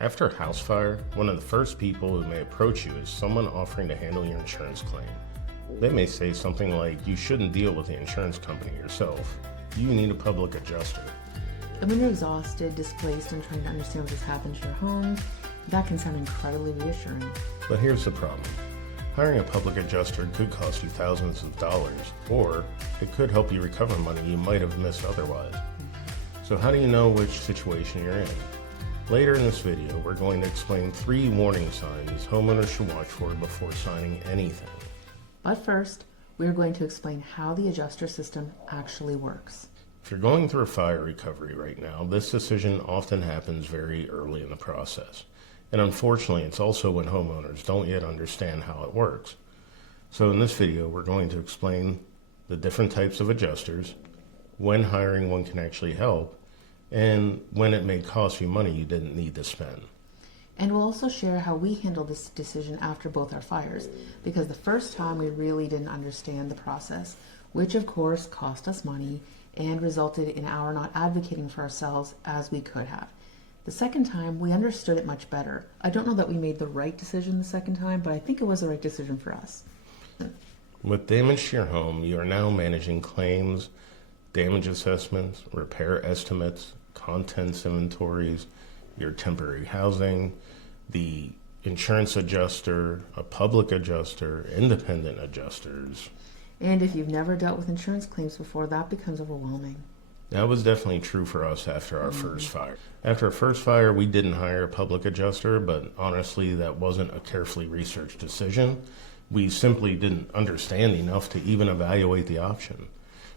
After a house fire, one of the first people who may approach you is someone offering to handle your insurance claim. They may say something like, you shouldn't deal with the insurance company yourself. You need a public adjuster. And when you're exhausted, displaced, and trying to understand what has happened to your home, that can sound incredibly reassuring. But here's the problem. Hiring a public adjuster could cost you thousands of dollars, or it could help you recover money you might have missed otherwise. So how do you know which situation you're in? Later in this video, we're going to explain 3 warning signs homeowners should watch for before signing anything. But first, we're going to explain how the adjuster system actually works. If you're going through a fire recovery right now, this decision often happens very early in the process. And unfortunately, it's also when homeowners don't yet understand how it works. So in this video, we're going to explain the different types of adjusters, when hiring one can actually help, and when it may cost you money you didn't need to spend. And we'll also share how we handled this decision after both our fires, because the first time we really didn't understand the process, which of course cost us money and resulted in our not advocating for ourselves as we could have. The second time, we understood it much better. I don't know that we made the right decision the second time, but I think it was the right decision for us. With damage to your home, you are now managing claims, damage assessments, repair estimates, contents inventories, your temporary housing, the insurance adjuster, a public adjuster, independent adjusters. And if you've never dealt with insurance claims before, that becomes overwhelming. That was definitely true for us after our first fire. After our first fire, we didn't hire a public adjuster, but honestly, that wasn't a carefully researched decision. We simply didn't understand enough to even evaluate the option.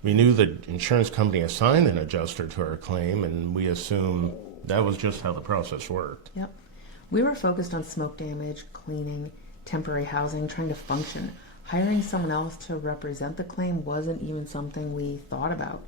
We knew the insurance company assigned an adjuster to our claim, and we assumed that was just how the process worked. Yep. We were focused on smoke damage, cleaning, temporary housing, trying to function. Hiring someone else to represent the claim wasn't even something we thought about.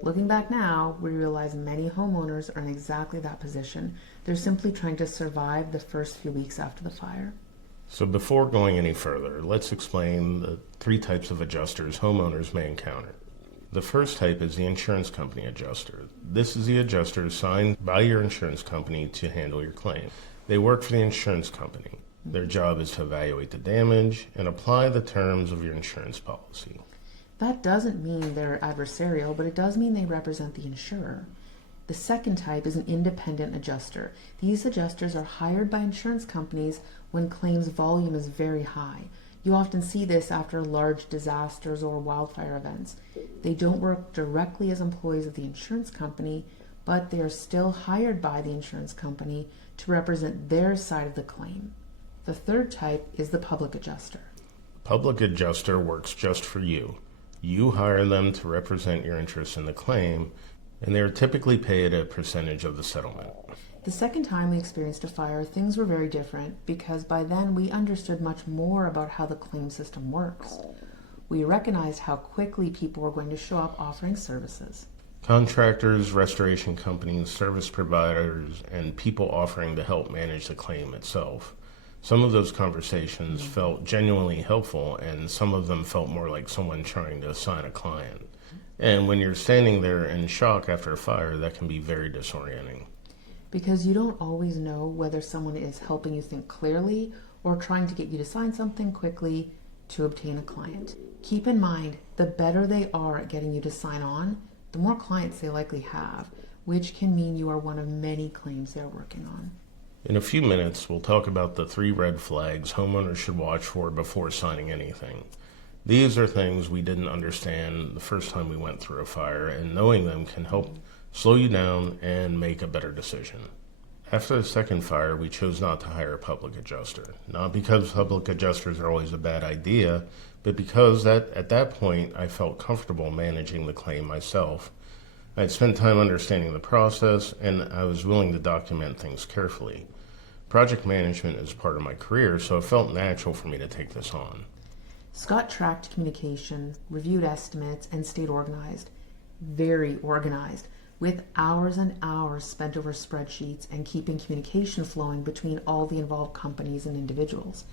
Looking back now, we realize many homeowners are in exactly that position. They're simply trying to survive the first few weeks after the fire. So before going any further, let's explain the 3 types of adjusters homeowners may encounter. The first type is the insurance company adjuster. This is the adjuster assigned by your insurance company to handle your claim. They work for the insurance company. Their job is to evaluate the damage and apply the terms of your insurance policy. That doesn't mean they're adversarial, but it does mean they represent the insurer. The second type is an independent adjuster. These adjusters are hired by insurance companies when claims volume is very high. You often see this after large disasters or wildfire events. They don't work directly as employees of the insurance company, but they are still hired by the insurance company to represent their side of the claim. The third type is the public adjuster. Public adjuster works just for you. You hire them to represent your interests in the claim, and they are typically paid a percentage of the settlement. The second time we experienced a fire, things were very different because by then we understood much more about how the claim system works. We recognized how quickly people were going to show up offering services. Contractors, restoration companies, service providers, and people offering to help manage the claim itself. Some of those conversations felt genuinely helpful, and some of them felt more like someone trying to assign a client. And when you're standing there in shock after a fire, that can be very disorienting. Because you don't always know whether someone is helping you think clearly or trying to get you to sign something quickly to obtain a client. Keep in mind, the better they are at getting you to sign on, the more clients they likely have, which can mean you are one of many claims they're working on. In a few minutes, we'll talk about the 3 red flags homeowners should watch for before signing anything. These are things we didn't understand the first time we went through a fire, and knowing them can help slow you down and make a better decision. After the second fire, we chose not to hire a public adjuster. Not because public adjusters are always a bad idea, but because at that point I felt comfortable managing the claim myself. I had spent time understanding the process, and I was willing to document things carefully. Project management is part of my career, so it felt natural for me to take this on. Scott tracked communication, reviewed estimates, and stayed organized. Very organized, with hours and hours spent over spreadsheets and keeping communication flowing between all the involved companies and individuals.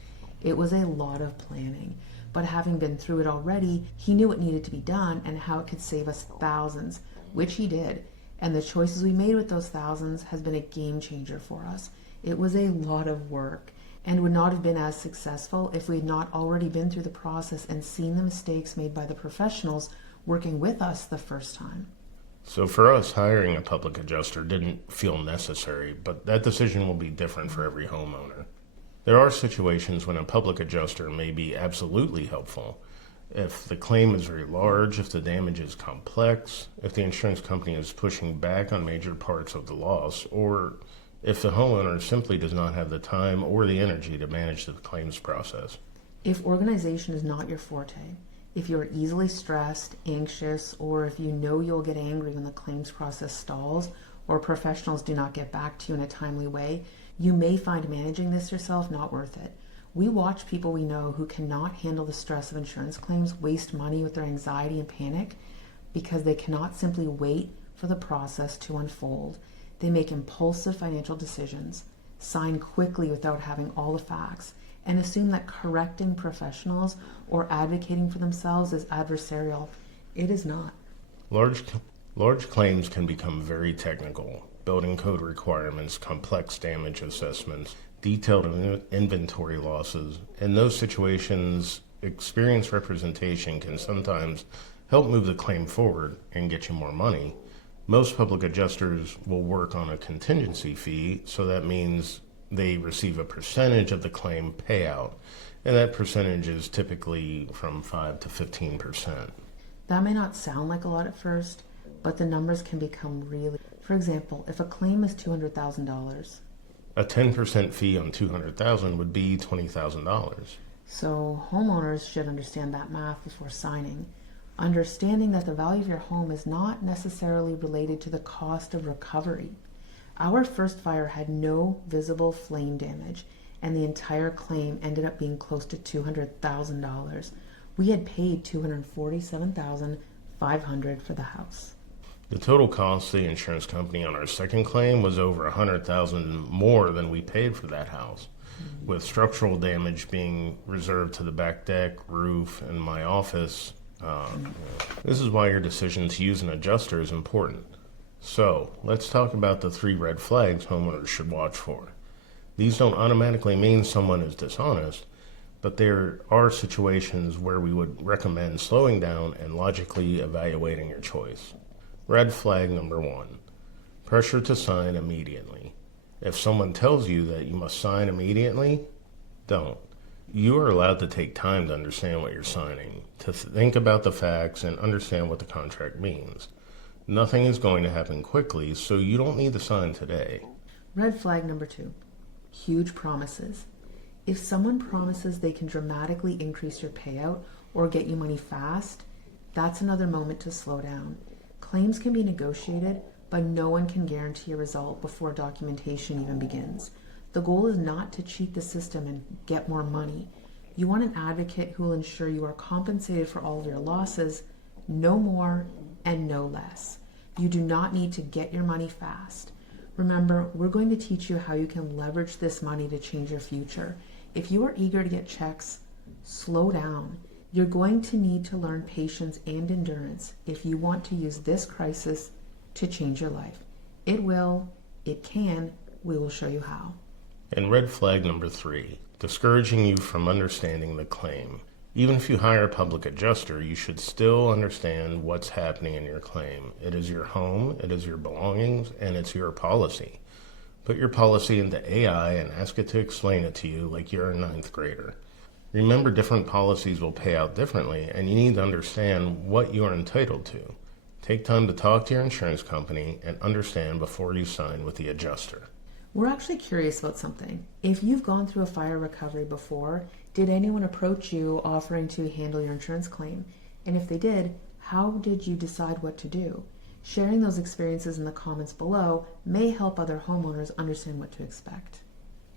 It was a lot of planning, but having been through it already, he knew what needed to be done and how it could save us thousands, which he did. And the choices we made with those thousands has been a game changer for us. It was a lot of work and would not have been as successful if we had not already been through the process and seen the mistakes made by the professionals working with us the first time. So for us, hiring a public adjuster didn't feel necessary, but that decision will be different for every homeowner. There are situations when a public adjuster may be absolutely helpful. If the claim is very large, if the damage is complex, if the insurance company is pushing back on major parts of the loss, or if the homeowner simply does not have the time or the energy to manage the claims process. If organization is not your forte, if you're easily stressed, anxious, or if you know you'll get angry when the claims process stalls or professionals do not get back to you in a timely way, you may find managing this yourself not worth it. We watch people we know who cannot handle the stress of insurance claims waste money with their anxiety and panic because they cannot simply wait for the process to unfold. They make impulsive financial decisions, sign quickly without having all the facts, and assume that correcting professionals or advocating for themselves is adversarial. It is not. Large claims can become very technical. Building code requirements, complex damage assessments, detailed inventory losses. In those situations, experienced representation can sometimes help move the claim forward and get you more money. Most public adjusters will work on a contingency fee, so that means they receive a percentage of the claim payout, and that percentage is typically from 5 to 15%. That may not sound like a lot at first, but the numbers can become really... For example, if a claim is $200,000, a 10% fee on $200,000 would be $20,000. So homeowners should understand that math before signing. Understanding that the value of your home is not necessarily related to the cost of recovery. Our first fire had no visible flame damage, and the entire claim ended up being close to $200,000. We had paid $247,500 for the house. The total cost to the insurance company on our second claim was over $100,000 more than we paid for that house, with structural damage being reserved to the back deck, roof, and my office. This is why your decision to use an adjuster is important. So, let's talk about the 3 red flags homeowners should watch for. These don't automatically mean someone is dishonest, but there are situations where we would recommend slowing down and logically evaluating your choice. Red flag number 1, pressure to sign immediately. If someone tells you that you must sign immediately, don't. You are allowed to take time to understand what you're signing, to think about the facts and understand what the contract means. Nothing is going to happen quickly, so you don't need to sign today. Red flag number 2, huge promises. If someone promises they can dramatically increase your payout or get you money fast, that's another moment to slow down. Claims can be negotiated, but no one can guarantee a result before documentation even begins. The goal is not to cheat the system and get more money. You want an advocate who will ensure you are compensated for all of your losses, no more and no less. You do not need to get your money fast. Remember, we're going to teach you how you can leverage this money to change your future. If you are eager to get checks, slow down. You're going to need to learn patience and endurance if you want to use this crisis to change your life. It will, it can, we will show you how. And red flag number 3, discouraging you from understanding the claim. Even if you hire a public adjuster, you should still understand what's happening in your claim. It is your home, it is your belongings, and it's your policy. Put your policy into AI and ask it to explain it to you like you're a 9th grader. Remember, different policies will pay out differently, and you need to understand what you are entitled to. Take time to talk to your insurance company and understand before you sign with the adjuster. We're actually curious about something. If you've gone through a fire recovery before, did anyone approach you offering to handle your insurance claim? And if they did, how did you decide what to do? Sharing those experiences in the comments below may help other homeowners understand what to expect.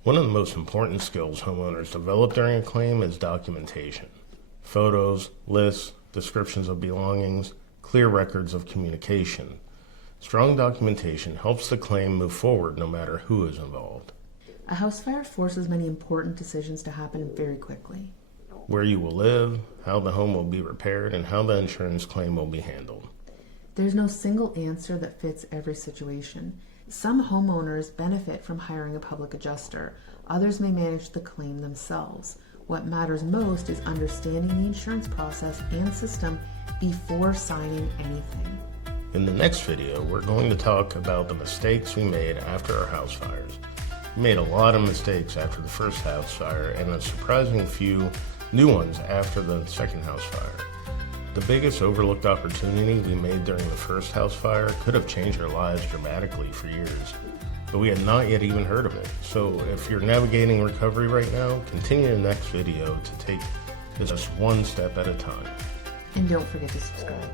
One of the most important skills homeowners develop during a claim is documentation. Photos, lists, descriptions of belongings, clear records of communication. Strong documentation helps the claim move forward no matter who is involved. A house fire forces many important decisions to happen very quickly. Where you will live, how the home will be repaired, and how the insurance claim will be handled. There's no single answer that fits every situation. Some homeowners benefit from hiring a public adjuster. Others may manage the claim themselves. What matters most is understanding the insurance process and system before signing anything. In the next video, we're going to talk about the mistakes we made after our house fires. We made a lot of mistakes after the first house fire and a surprising few new ones after the second house fire. The biggest overlooked opportunity we made during the first house fire could have changed our lives dramatically for years, but we had not yet even heard of it. So if you're navigating recovery right now, continue the next video to take this just one step at a time. And don't forget to subscribe.